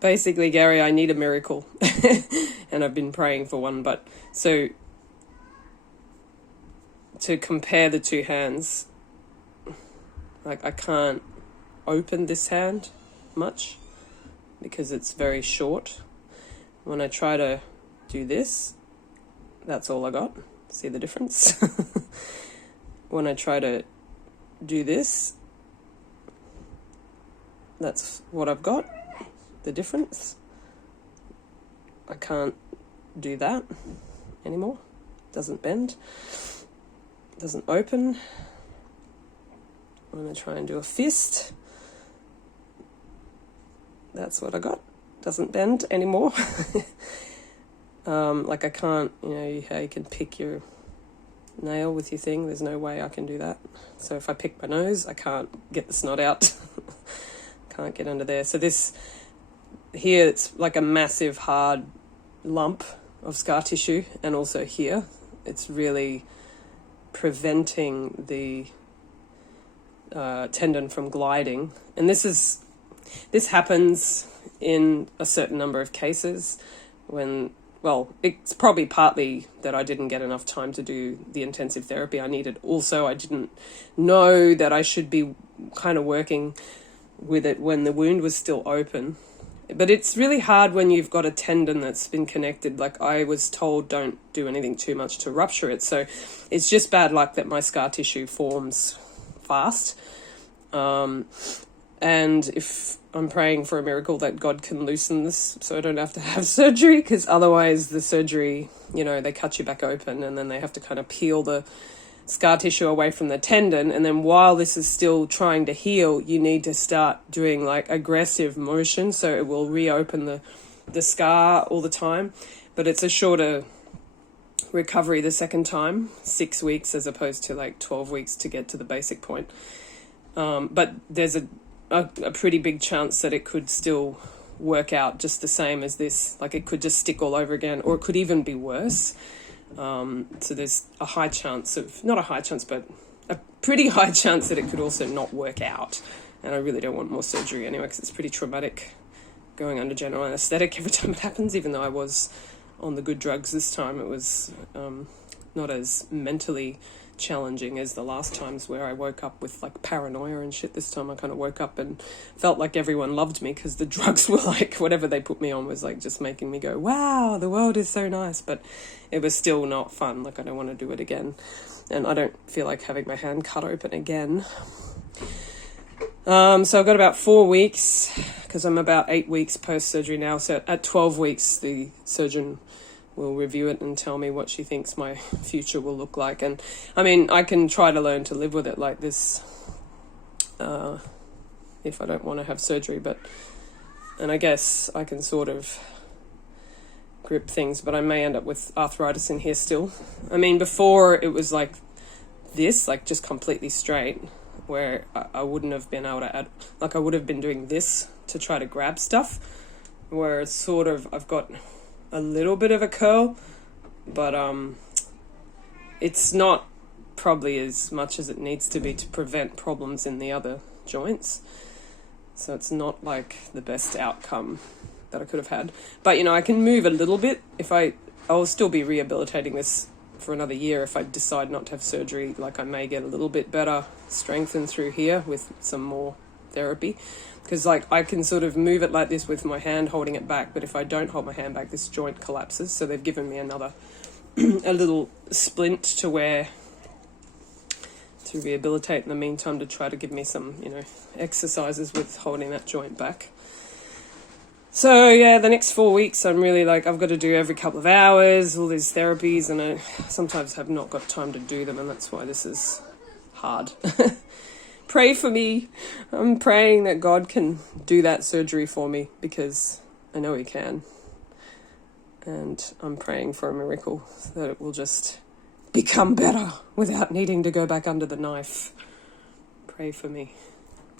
basically, Gary, I need a miracle. And I've been praying for one. But so to compare the two hands, like I can't open this hand much because it's very short. When I try to do this, that's all I got. See the difference? When I try to do this, that's what I've got, the difference. I can't do that anymore. Doesn't bend, doesn't open. I'm going to try and do a fist. That's what I got. Doesn't bend anymore. Like I can't, how you can pick your nail with your thing. There's no way I can do that. So if I pick my nose, I can't get the snot out. Can't get under there. So this here, it's like a massive hard lump of scar tissue, and also here it's really preventing the tendon from gliding. And this happens in a certain number of cases when, well, it's probably partly that I didn't get enough time to do the intensive therapy I needed. Also, I didn't know that I should be kind of working with it when the wound was still open. But it's really hard when you've got a tendon that's been connected. Like I was told, don't do anything too much to rupture it. So it's just bad luck that my scar tissue forms fast. And if I'm praying for a miracle that God can loosen this so I don't have to have surgery, because otherwise the surgery, they cut you back open and then they have to kind of peel the scar tissue away from the tendon. And then while this is still trying to heal, you need to start doing like aggressive motion so it will reopen the scar all the time. But it's a shorter recovery the second time, 6 weeks as opposed to like 12 weeks to get to the basic point. But there's a pretty big chance that it could still work out just the same as this. Like it could just stick all over again, or it could even be worse. So there's a high chance of, not a high chance, but a pretty high chance that it could also not work out. And I really don't want more surgery anyway, because it's pretty traumatic going under general anesthetic every time it happens. Even though I was on the good drugs this time, it was not as mentally challenging as the last times where I woke up with like paranoia and shit. This time I kind of woke up and felt like everyone loved me because the drugs were like, whatever they put me on was like just making me go, wow, the world is so nice. But it was still not fun. Like I don't want to do it again, and I don't feel like having my hand cut open again. So I've got about 4 weeks because I'm about 8 weeks post-surgery now. So at 12 weeks the surgeon will review it and tell me what she thinks my future will look like. And I mean, I can try to learn to live with it like this if I don't want to have surgery, and I guess I can sort of grip things, but I may end up with arthritis in here still. I mean, before it was like this, like just completely straight, where I wouldn't have been able to add, like I would have been doing this to try to grab stuff, where it's sort of, I've got a little bit of a curl, but it's not probably as much as it needs to be to prevent problems in the other joints. So it's not like the best outcome that I could have had. But I can move a little bit. I'll still be rehabilitating this for another year if I decide not to have surgery. Like I may get a little bit better strengthened through here with some more therapy. Because like I can sort of move it like this with my hand holding it back, but if I don't hold my hand back, this joint collapses. So they've given me another a little splint to wear to rehabilitate in the meantime, to try to give me some exercises with holding that joint back. So yeah, the next 4 weeks I'm really like, I've got to do every couple of hours all these therapies, and I sometimes have not got time to do them, and that's why this is hard. Pray for me. I'm praying that God can do that surgery for me, because I know he can. And I'm praying for a miracle so that it will just become better without needing to go back under the knife. Pray for me.